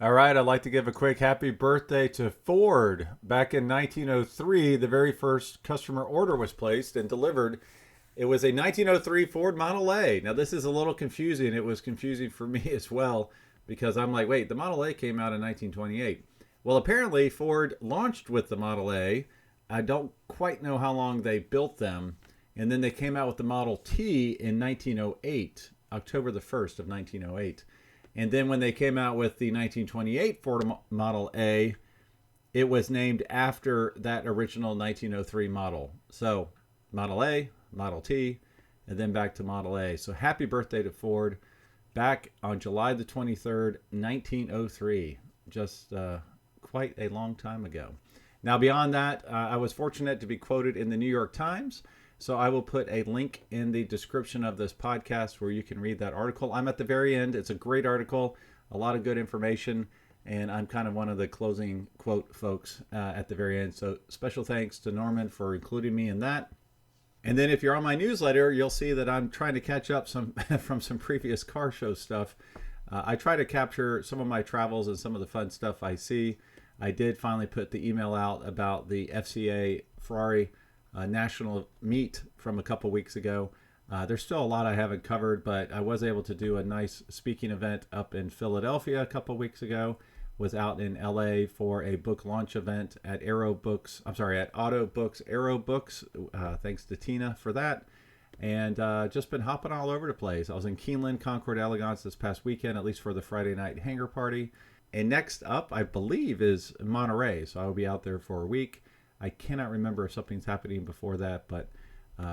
All right, I'd like to give a quick happy birthday to Ford. Back in 1903, the very first customer order was placed and delivered. It was a 1903 Ford Model A. Now, this is a little confusing. It was confusing for me as well because I'm like, wait, the Model A came out in 1928. Well, apparently, Ford launched with the Model A. I don't quite know how long they built them. And then they came out with the Model T in 1908, October the 1st of 1908. And then when they came out with the 1928 Ford Model A, it was named after that original 1903 model. So Model A, Model T, and then back to Model A. So happy birthday to Ford back on July the 23rd, 1903. Just quite a long time ago. Now, beyond that, I was fortunate to be quoted in the New York Times. So I will put a link in the description of this podcast where you can read that article. I'm at the very end. It's a great article, a lot of good information, and I'm kind of one of the closing quote folks at the very end. So special thanks to Norman for including me in that. And then if you're on my newsletter, you'll see that I'm trying to catch up some from some previous car show stuff. I try to capture some of my travels and some of the fun stuff I see. I did finally put the email out about the FCA Ferrari national meet from a couple weeks ago. There's still a lot I haven't covered, but I was able to do a nice speaking event up in Philadelphia a couple weeks ago. Was out in LA for a book launch event at Auto Books Aero Books. Thanks to Tina for that. And just been hopping all over the place. I was in Keeneland, Concord Elegance this past weekend, at least for the Friday night hangar party. And next up, I believe, is Monterey. So I will be out there for a week. I cannot remember if something's happening before that, but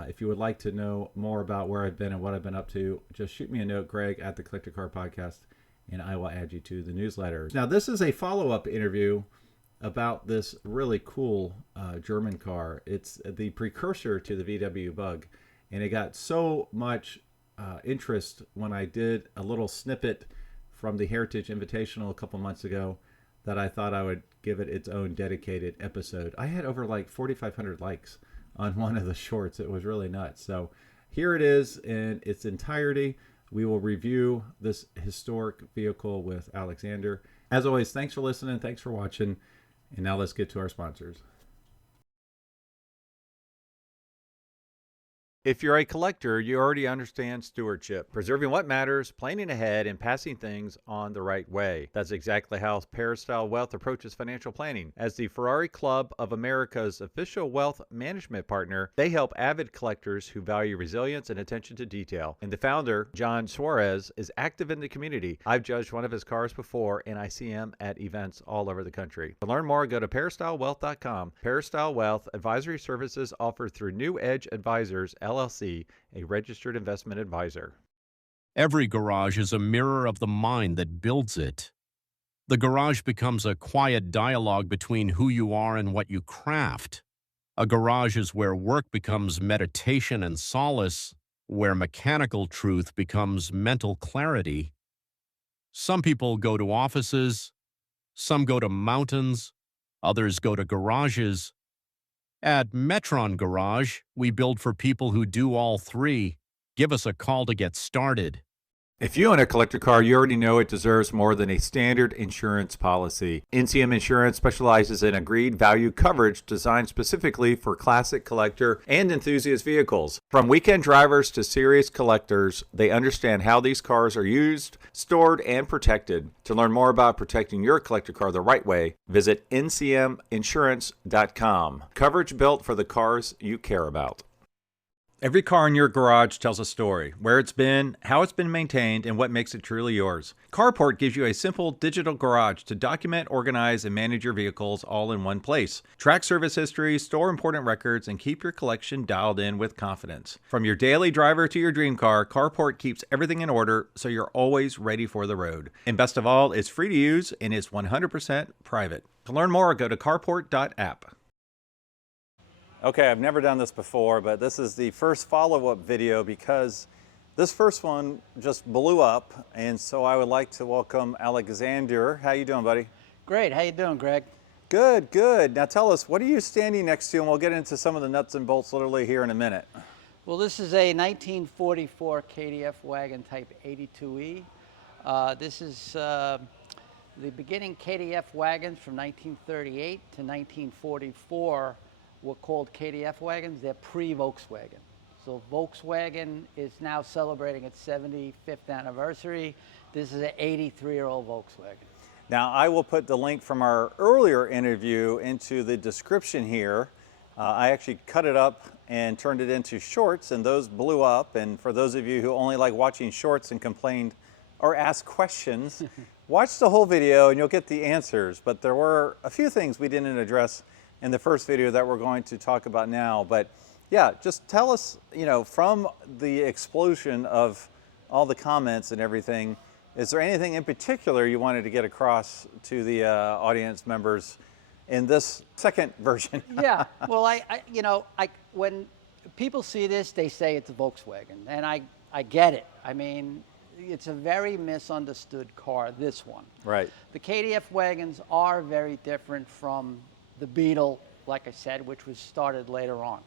if you would like to know more about where I've been and what I've been up to, just shoot me a note, Greg, at the Click to Car Podcast, and I will add you to the newsletter. Now, this is a follow-up interview about this really cool German car. It's the precursor to the VW Bug, and it got so much interest when I did a little snippet from the Heritage Invitational a couple months ago that I thought I would give it its own dedicated episode. I had over like 4,500 likes on one of the shorts. It was really nuts. So here it is in its entirety. We will review this historic vehicle with Alexander. As always, thanks for listening. Thanks for watching. And now let's get to our sponsors. If you're a collector, you already understand stewardship. Preserving what matters, planning ahead, and passing things on the right way. That's exactly how Peristyle Wealth approaches financial planning. As the Ferrari Club of America's official wealth management partner, they help avid collectors who value resilience and attention to detail. And the founder, John Suarez, is active in the community. I've judged one of his cars before, and I see him at events all over the country. To learn more, go to peristylewealth.com. Peristyle Wealth advisory services offered through New Edge Advisors, LLC, a registered investment advisor. Every garage is a mirror of the mind that builds it. The garage becomes a quiet dialogue between who you are and what you craft. A garage is where work becomes meditation and solace, where mechanical truth becomes mental clarity. Some people go to offices, some go to mountains, others go to garages. At Metron Garage, we build for people who do all three. Give us a call to get started. If you own a collector car, you already know it deserves more than a standard insurance policy. NCM Insurance specializes in agreed value coverage designed specifically for classic collector and enthusiast vehicles. From weekend drivers to serious collectors, they understand how these cars are used, stored, and protected. To learn more about protecting your collector car the right way, visit ncminsurance.com. Coverage built for the cars you care about. Every car in your garage tells a story, where it's been, how it's been maintained, and what makes it truly yours. Carport gives you a simple digital garage to document, organize, and manage your vehicles all in one place. Track service history, store important records, and keep your collection dialed in with confidence. From your daily driver to your dream car, Carport keeps everything in order so you're always ready for the road. And best of all, it's free to use and is 100% private. To learn more, go to carport.app. Okay, I've never done this before, but this is the first follow-up video because this first one just blew up, and so I would like to welcome Alexander. How you doing, buddy? Great. How you doing, Greg? Good, good. Now tell us, what are you standing next to, and we'll get into some of the nuts and bolts literally here in a minute. Well, this is a 1944 KdF-Wagen Type 82E. This is The beginning KdF wagons from 1938 to 1944 were called KdF wagons. They're pre-Volkswagen. So Volkswagen is now celebrating its 75th anniversary. This is an 83-year-old Volkswagen. Now, I will put the link from our earlier interview into the description here. I actually cut it up and turned it into shorts, and those blew up. And for those of you who only like watching shorts and complained or asked questions, watch the whole video and you'll get the answers. But there were a few things we didn't address in the first video that we're going to talk about now. But yeah, just tell us, from the explosion of all the comments and everything, is there anything in particular you wanted to get across to the audience members in this second version? Yeah, well, when people see this, they say it's a Volkswagen, and I get it. I mean, it's a very misunderstood car, this one. Right. The KdF wagons are very different from the Beetle, like I said, which was started later on.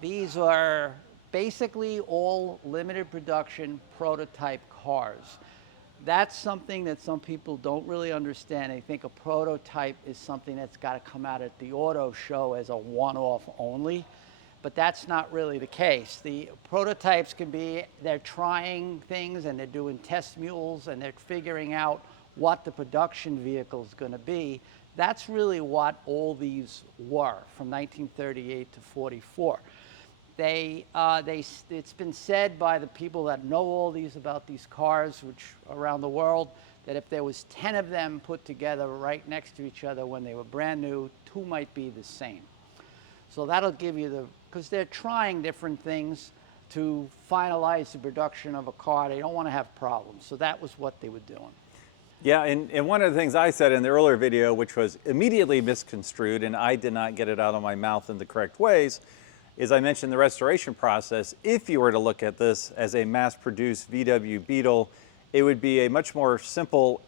These are basically all limited production prototype cars. That's something that some people don't really understand. They think a prototype is something that's got to come out at the auto show as a one-off only, but that's not really the case. The prototypes can be, they're trying things and they're doing test mules and they're figuring out what the production vehicle is going to be. That's really what all these were from 1938 to 44. It's been said by the people that know all about these cars, which around the world, that if there was 10 of them put together right next to each other when they were brand new, 2 might be the same. So that'll give you because they're trying different things to finalize the production of a car. They don't want to have problems. So that was what they were doing. Yeah, and one of the things I said in the earlier video, which was immediately misconstrued, and I did not get it out of my mouth in the correct ways, is I mentioned the restoration process. If you were to look at this as a mass-produced VW Beetle, it would be a much more simple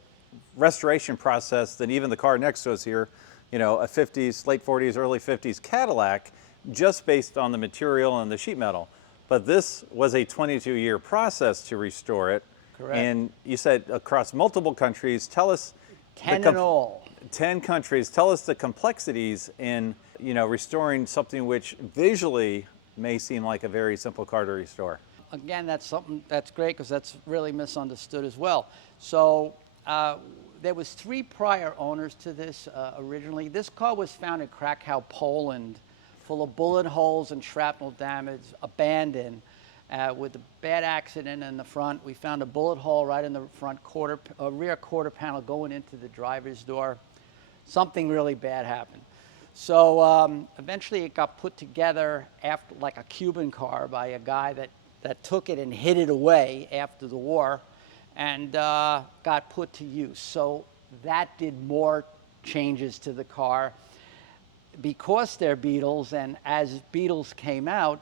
restoration process than even the car next to us here, a 50s, late 40s, early 50s Cadillac, just based on the material and the sheet metal. But this was a 22-year process to restore it. Correct. And you said across multiple countries. Tell us 10 in all. 10 countries. Tell us the complexities in restoring something which visually may seem like a very simple car to restore. Again, that's something that's great because that's really misunderstood as well. So there was 3 prior owners to this originally. This car was found in Krakow, Poland, full of bullet holes and shrapnel damage, abandoned. With a bad accident in the front. We found a bullet hole right in the front rear quarter panel going into the driver's door. Something really bad happened. So eventually it got put together after, like a Cuban car, by a guy that took it and hid it away after the war and got put to use. So that did more changes to the car. Because they're Beetles, and as Beetles came out,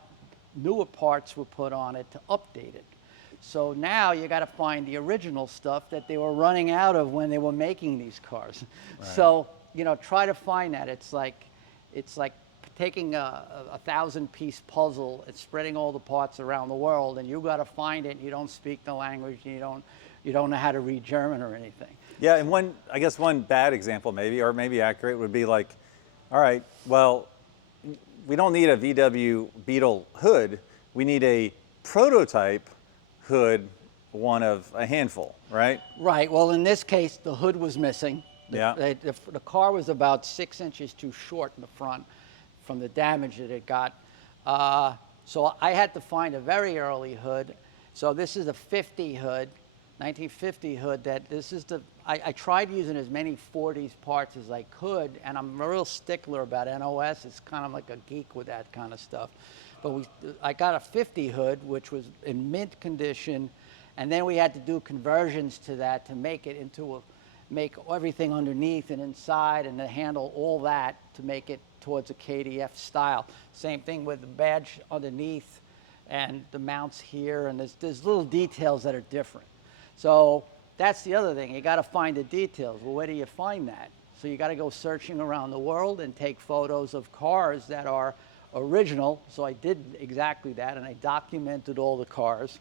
newer parts were put on it to update it. So now you got to find the original stuff that they were running out of when they were making these cars. Right. So try to find that. It's like taking a 1,000-piece puzzle and spreading all the parts around the world, and you got to find it. You don't speak the language, and you don't know how to read German or anything. Yeah, and one bad example maybe, or maybe accurate, would be like, all right, well, we don't need a VW Beetle hood. We need a prototype hood, one of a handful, right? Right. Well, in this case, the hood was missing. The car was about 6 inches too short in the front from the damage that it got. So I had to find a very early hood. So this is a 50 hood, 1950 hood. I tried using as many 40s parts as I could, and I'm a real stickler about NOS. It's kind of like a geek with that kind of stuff. But I got a 50 hood, which was in mint condition, and then we had to do conversions to that to make it make everything underneath and inside and to handle all that to make it towards a KdF style. Same thing with the badge underneath and the mounts here, and there's little details that are different. So that's the other thing. You got to find the details. Well, where do you find that? So you got to go searching around the world and take photos of cars that are original. So I did exactly that, and I documented all the cars.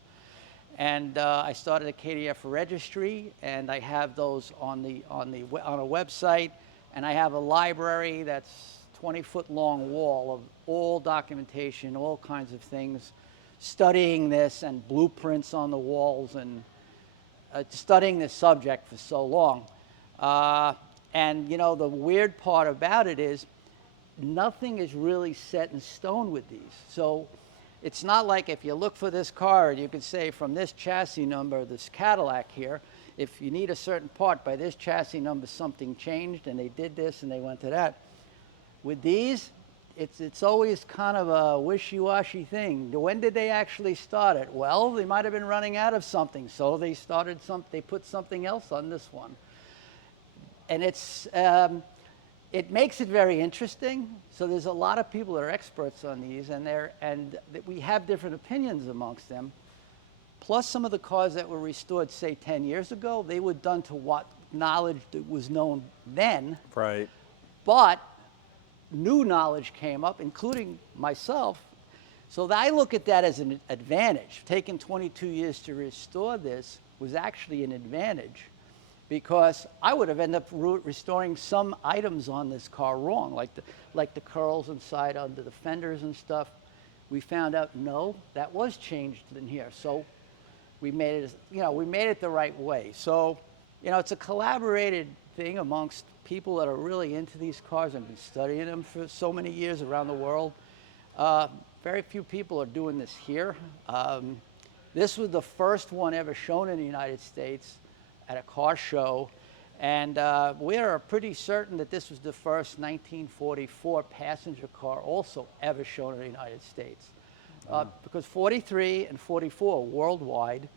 And I started a KDF registry, and I have those on a website, and I have a library that's 20-foot long wall of all documentation, all kinds of things, studying this and blueprints on the walls, and studying this subject for so long. And you know, the weird part about it is nothing is really set in stone with these. So it's not like if you look for this car, you could say from this chassis number, this Cadillac here, if you need a certain part by this chassis number, something changed and they did this and they went to that. With these, it's always kind of a wishy-washy thing. When did they actually start it? Well, they might have been running out of something, so they put something else on this one. And it makes it very interesting. So there's a lot of people that are experts on these, and we have different opinions amongst them. Plus, some of the cars that were restored, say 10 years ago, they were done to what knowledge that was known then. Right. But new knowledge came up, including myself. So I look at that as an advantage. Taking 22 years to restore this was actually an advantage, because I would have ended up restoring some items on this car wrong, like the curls inside under the fenders and stuff. We found out, no, that was changed in here. So we made it, we made it the right way. So, it's a collaborated thing amongst people that are really into these cars and been studying them for so many years around the world. Very few people are doing this here. This was the first one ever shown in the United States at a car show, and we are pretty certain that this was the first 1944 passenger car also ever shown in the United States. Because 43 and 44 worldwide,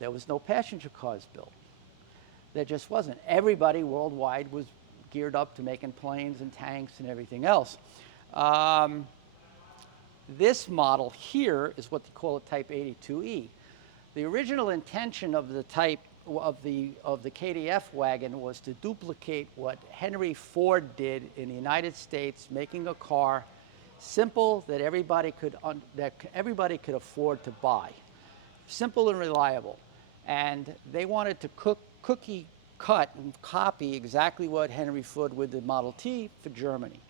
there was no passenger cars built. There just wasn't. Everybody worldwide was geared up to making planes and tanks and everything else. This model here is what they call a Type 82E. The original intention of the type of the KdF wagon was to duplicate what Henry Ford did in the United States, making a car simple that everybody could afford to buy, simple and reliable. And they wanted to cookie cut and copy exactly what Henry Ford with the Model T for Germany.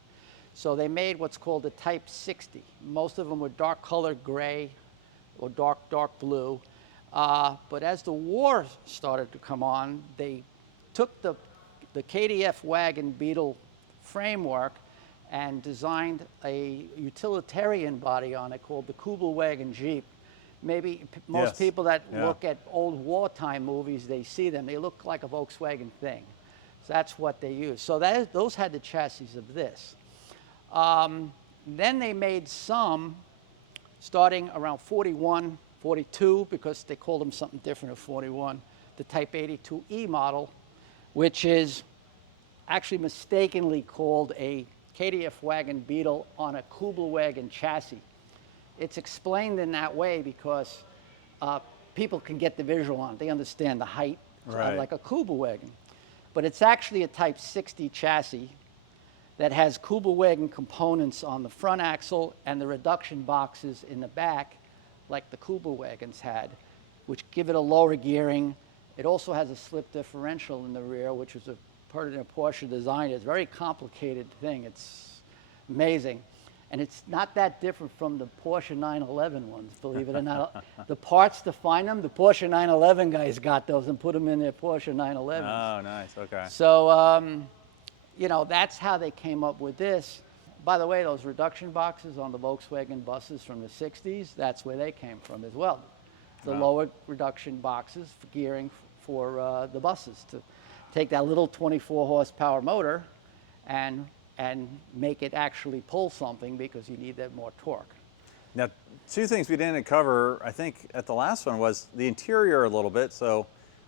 So they made what's called a Type 60. Most of them were dark colored gray or dark blue. But as the war started to come on, they took the KdF-Wagen Beetle framework and designed a utilitarian body on it called the Kübelwagen Jeep. Maybe most people that look at old wartime movies, they see them. They look like a Volkswagen thing. So that's what they use. So those had the chassis of this. Then they made some starting around 41, 42, because they called them something different at 41, the Type 82E model, which is actually mistakenly called a KdF-Wagen Beetle on a Kübelwagen chassis. It's explained in that way because people can get the visual on it. They understand the height, like a Kübelwagen. But it's actually a Type 60 chassis that has Kübelwagen components on the front axle and the reduction boxes in the back, like the Kübelwagens had, which give it a lower gearing. It also has a slip differential in the rear, which was a part of the Porsche design. It's a very complicated thing. It's amazing. And it's not that different from the Porsche 911 ones, believe it or not. The parts to find them, the Porsche 911 guys got those and put them in their Porsche 911s. Oh, nice, okay. So, that's how they came up with this. By the way, those reduction boxes on the Volkswagen buses from the 60s, that's where they came from as well. The lower reduction boxes for gearing for the buses, to take that little 24 horsepower motor and make it actually pull something, because you need that more torque. Now, two things we didn't cover, I think, at the last one was the interior a little bit. So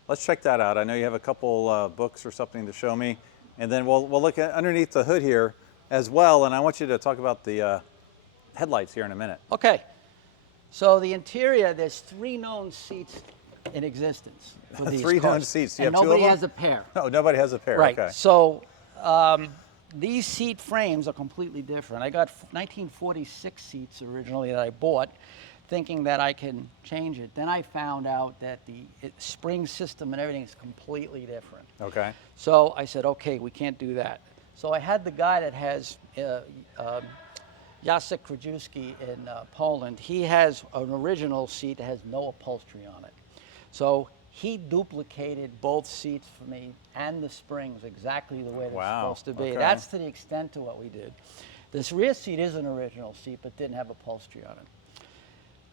let's check that out. I know you have a couple books or something to show me. And then we'll look at underneath the hood here as well. And I want you to talk about the headlights here in a minute. Okay. So the interior, there's 3 known seats in existence for these 3 known cars. seats. You And have 2 of nobody them? has a pair. Oh, nobody has a pair. Right. Okay. So these seat frames are completely different. I got 1946 seats originally that I bought. thinking that I can change it. Then I found out that the spring system and everything is completely different. Okay. So I said, okay, we can't do that. So I had the guy that has Jacek Krajewski in Poland. He has an original seat that has no upholstery on it. So he duplicated both seats for me and the springs exactly the way they're supposed to be. Okay. That's to the extent to what we did. This rear seat is an original seat, but didn't have upholstery on it.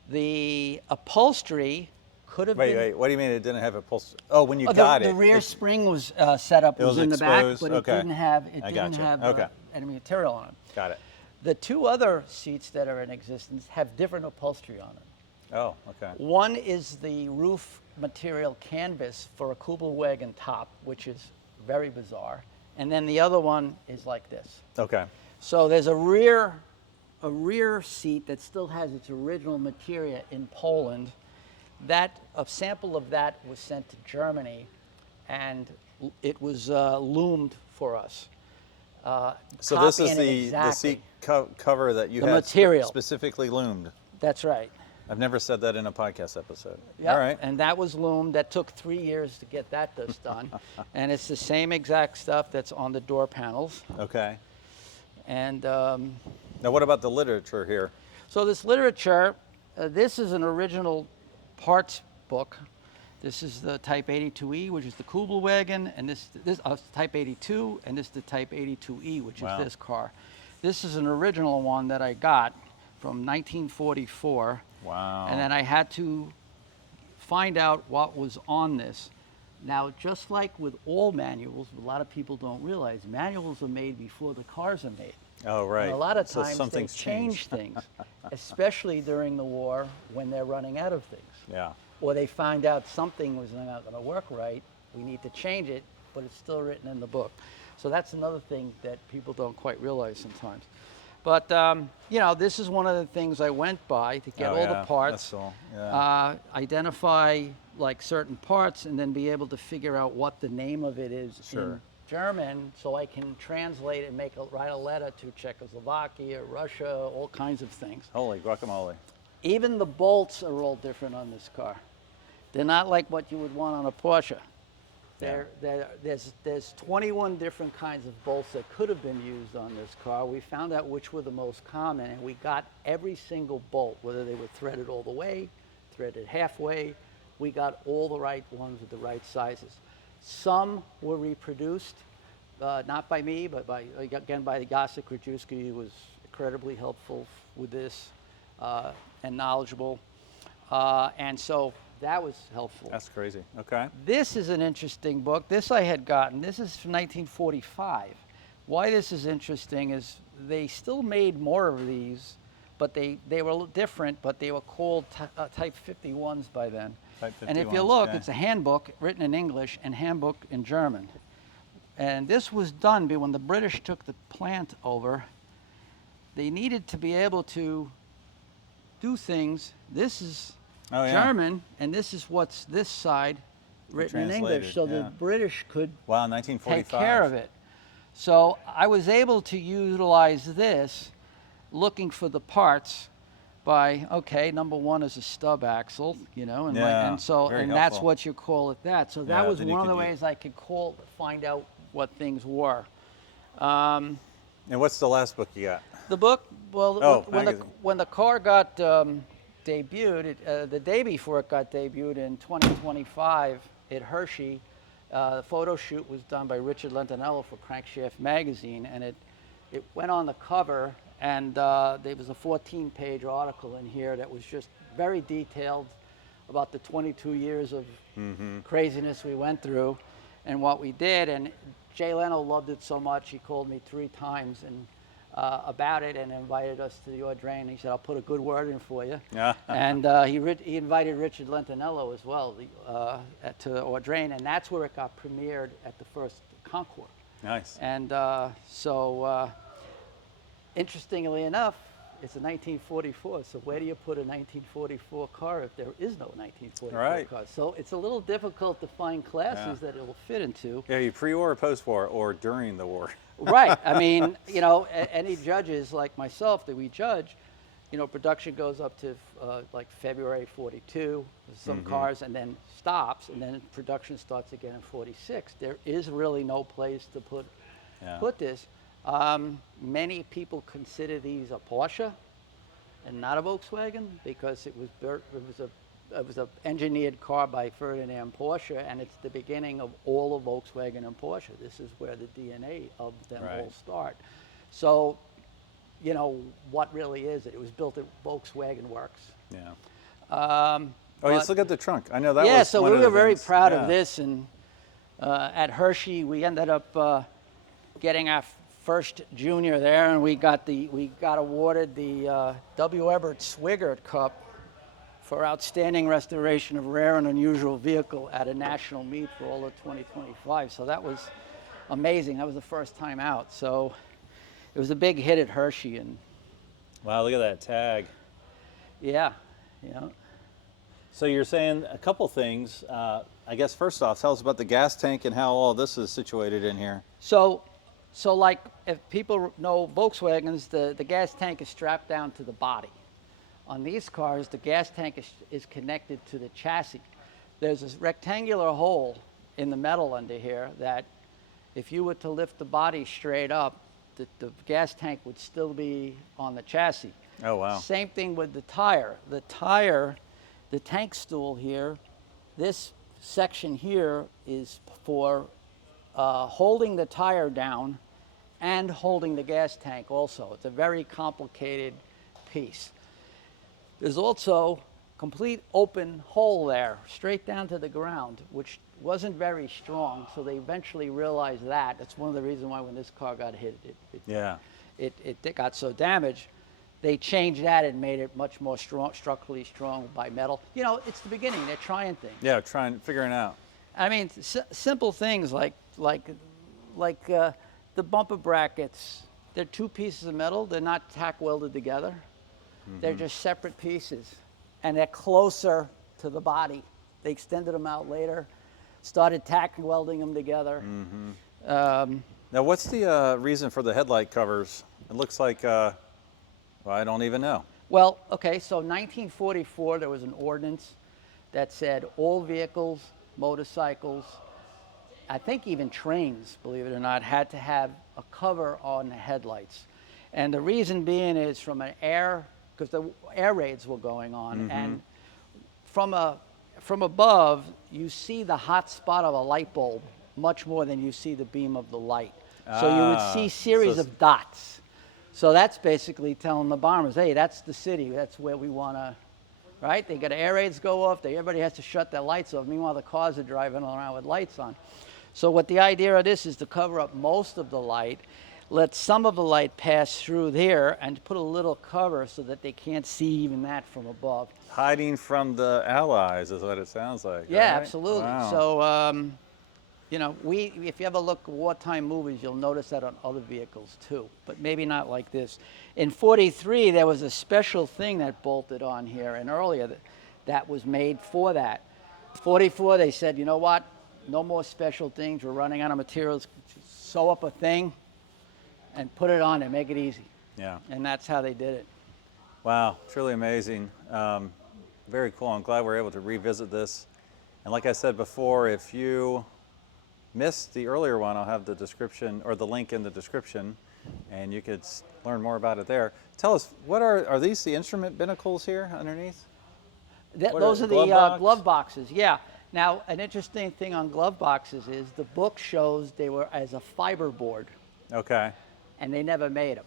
The upholstery could have been... Wait, what do you mean it didn't have upholstery? Oh, when you got the it. rear spring was set up, was in the back, exposed? but it Okay. didn't have, Okay. any material on it. Got it. The two other seats that are in existence have different upholstery on it. Oh, okay. One is the roof material canvas for a Kübelwagen top, which is very bizarre. And then the other one is like this. Okay. So there's a rear seat that still has its original material in Poland. A sample of that was sent to Germany, and it was loomed for us. So this is Copying it the seat cover that you The had material. specifically loomed. That's right. I've never said that in a podcast episode. Yep. All right. And that was loomed. That took 3 years to get that done. And it's the same exact stuff that's on the door panels. Okay. And Now, what about the literature here? so this literature, this is an original parts book. This is the Type 82E, which is the Kübelwagen, and this Type 82, and this is the Type 82E, which Wow. is this car. This is an original one that I got from 1944. Wow. And then I had to find out what was on this. Now, just like with all manuals, a lot of people don't realize, manuals are made before the cars are made. Oh, right. And a lot of So times they something's change changed. things, especially during the war when they're running out of things. Yeah. Or they find out something was not going to work right, we need to change it, but it's still written in the book. So that's another thing that people don't quite realize sometimes. But, this is one of the things I went by to get Oh, all yeah. the parts, That's cool. Yeah. identify like certain parts, and then be able to figure out what the name of it is Sure. in German, so I can translate and write a letter to Czechoslovakia, Russia, all kinds of things. Holy guacamole. Even the bolts are all different on this car. They're not like what you would want on a Porsche. There's 21 different kinds of bolts that could have been used on this car. We found out which were the most common, and we got every single bolt, whether they were threaded all the way, threaded halfway. We got all the right ones with the right sizes. Some were reproduced, not by me, but by Jacek Krajewski, who was incredibly helpful with this and knowledgeable. And so that was helpful. That's crazy. Okay. This is an interesting book. This I had gotten. This is from 1945. Why this is interesting is they still made more of these, but they were a little different, but they were called Type 51s by then. Type And if you 51s, look, okay. it's a handbook written in English and handbook in German. And this was done when the British took the plant over. They needed to be able to do things. This is Oh, yeah. German, and this is what's this side written in English, translated, so yeah. the British could Wow, 1945. take care of it. So I was able to utilize this, looking for the parts by, okay, number one is a stub axle, and, Yeah, and so very and that's helpful. what you call it that. So that Yeah, was then you one of the could ways I could find out what things were. And what's the last book you got? The book, well, Oh, when the car got debuted, the day before it got debuted in 2025 at Hershey, the photo shoot was done by Richard Lentinello for Crankshaft magazine, and it went on the cover, and there was a 14-page article in here that was just very detailed about the 22 years of craziness we went through and what we did. And Jay Leno loved it so much, he called me 3 times and about it and invited us to the Audrain. He said, I'll put a good word in for you. Yeah. And he invited Richard Lentinello as well to Audrain, and that's where it got premiered at the first Concours. Nice. And interestingly enough, it's a 1944, so where do you put a 1944 car if there is no 1944 Right. car? So it's a little difficult to find classes that it will fit into. Yeah, you pre-war or post-war or during the war? Right. I mean, any judges like myself that we judge, you know, production goes up to like February 42, some cars, and then stops, and then production starts again in 46. There is really no place to put this. Many people consider these a Porsche and not a Volkswagen because it was a engineered car by Ferdinand Porsche, and it's the beginning of all of Volkswagen and Porsche. This is where the DNA of them all start. So, you know, what really is it? It was built at Volkswagen Works. Yeah. Oh, yes, look at the trunk. I know that was. Yeah, so one we of the were very things. proud of this, and at Hershey, we ended up getting our first junior there, and we got awarded the W. Everett Swigert Cup for outstanding restoration of rare and unusual vehicle at a national meet for all of 2025. So that was amazing. That was the first time out. So it was a big hit at Hershey, and Wow, look at that tag. yeah. So you're saying a couple things. I guess first off, tell us about the gas tank and how all this is situated in here. So like if people know Volkswagens, the gas tank is strapped down to the body. On these cars, the gas tank is connected to the chassis. There's this rectangular hole in the metal under here that if you were to lift the body straight up, the gas tank would still be on the chassis. Oh, wow. Same thing with the tire. The tank stool here, this section here is for holding the tire down and holding the gas tank also. It's a very complicated piece. There's also complete open hole there, straight down to the ground, which wasn't very strong, so they eventually realized that. That's one of the reasons why when this car got hit, it got so damaged. They changed that and made it much more structurally strong by metal. You know, it's the beginning. They're trying things. Yeah, figuring out. I mean, simple things like the bumper brackets. They're two pieces of metal. They're not tack welded together. They're just separate pieces, and they're closer to the body. They extended them out later, started tack welding them together. Now, what's the reason for the headlight covers? It looks like, well, I don't even know. Well, okay, so 1944, there was an ordinance that said all vehicles, motorcycles, I think even trains, believe it or not, had to have a cover on the headlights. And the reason being is from an because the air raids were going on, and from above, you see the hot spot of a light bulb much more than you see the beam of the light. So you would see series of dots. So that's basically telling the bombers, hey, that's the city, that's where we want to, right? They got air raids go off, everybody has to shut their lights off. Meanwhile, the cars are driving around with lights on. So what the idea of this is to cover up most of the light, let some of the light pass through there, and put a little cover so that they can't see even that from above. Hiding from the Allies is what it sounds like. Yeah, right? absolutely. Wow. So, you know, if you ever look at wartime movies, you'll notice that on other vehicles too, but maybe not like this. In 43, there was a special thing that bolted on here, and earlier that was made for that. 44, they said, you know what? No more special things. We're running out of materials. Just sew up a thing and put it on and make it easy. Yeah. And that's how they did it. Wow, truly amazing. Very cool. I'm glad we're able to revisit this. And like I said before, if you missed the earlier one, I'll have the description or the link in the description, and you could learn more about it there. Tell us, what are these the instrument binnacles here underneath? Those are the glove boxes, yeah. Now, an interesting thing on glove boxes is the book shows they were as a fiber board. Okay. And they never made them.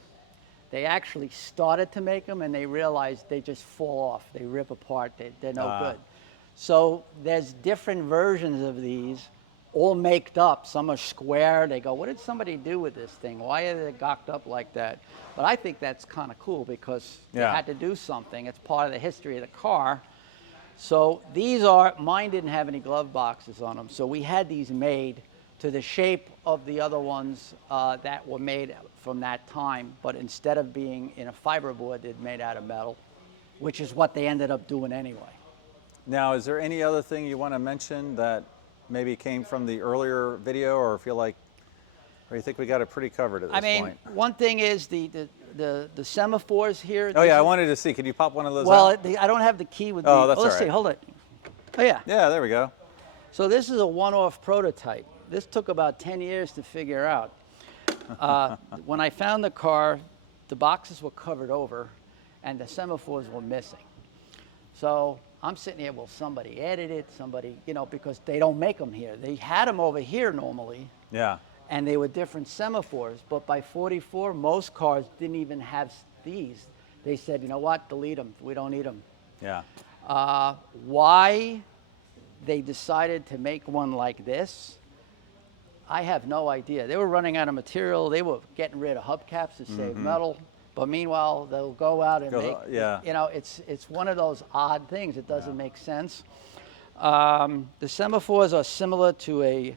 They actually started to make them, and they realized they just fall off. They rip apart. They're no good. So there's different versions of these, all maked up. Some are square. They go, what did somebody do with this thing? Why are they gocked up like that? But I think that's kind of cool because they had to do something. It's part of the history of the car. So mine didn't have any glove boxes on them. So we had these made to the shape of the other ones that were made from that time, but instead of being in a fiberboard, they're made out of metal, which is what they ended up doing anyway. Now, is there any other thing you want to mention that maybe came from the earlier video or feel like Or you think we got it pretty covered at this I mean, point? one thing is the semaphores here. Oh yeah, I wanted to see. Could you pop one of those Well, out? I don't have the key with me. Oh, that's let's all see. right. Hold it. Oh yeah. Yeah, there we go. So this is a one-off prototype. This took about 10 years to figure out. When I found the car, the boxes were covered over, and the semaphores were missing. So I'm sitting here, well, somebody added it, somebody, you know, because they don't make them here. They had them over here normally, Yeah. and they were different semaphores. But by 44, most cars didn't even have these. They said, you know what, delete them. We don't need them. Yeah. Why they decided to make one like this, I have no idea. They were running out of material. They were getting rid of hubcaps to save metal. But meanwhile, they'll go out and make, yeah. you know, it's one of those odd things. It doesn't make sense. The semaphores are similar to a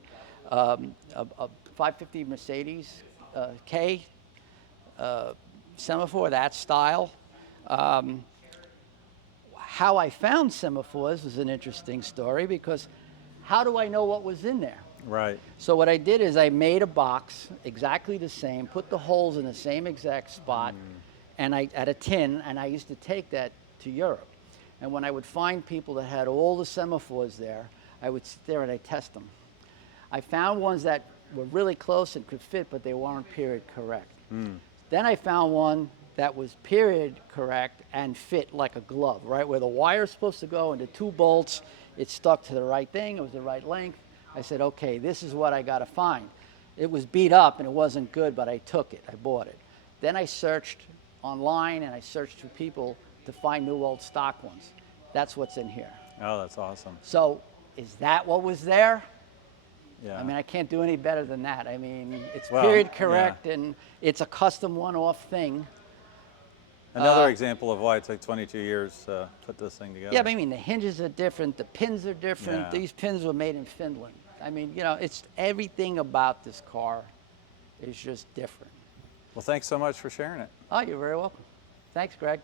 550 Mercedes K semaphore, that style. How I found semaphores was an interesting story because how do I know what was in there? Right. So what I did is I made a box exactly the same, put the holes in the same exact spot, and I at a tin, and I used to take that to Europe. And when I would find people that had all the semaphores there, I would sit there and I test them. I found ones that were really close and could fit, but they weren't period correct. Then I found one that was period correct and fit like a glove, right? Where the wire's supposed to go and the two bolts, it stuck to the right thing, it was the right length. I said, okay, this is what I gotta find. It was beat up and it wasn't good, but I took it, I bought it. Then I searched online and I searched for people to find new old stock ones. That's what's in here. Oh, that's awesome. So is that what was there? Yeah. I mean, I can't do any better than that. I mean, it's Well, period correct and it's a custom one-off thing. Another example of why it took 22 years to put this thing together. Yeah, but I mean, the hinges are different, the pins are different. Yeah. These pins were made in Finland. I mean, you know, it's everything about this car is just different. Well, thanks so much for sharing it. Oh, you're very welcome. Thanks, Greg.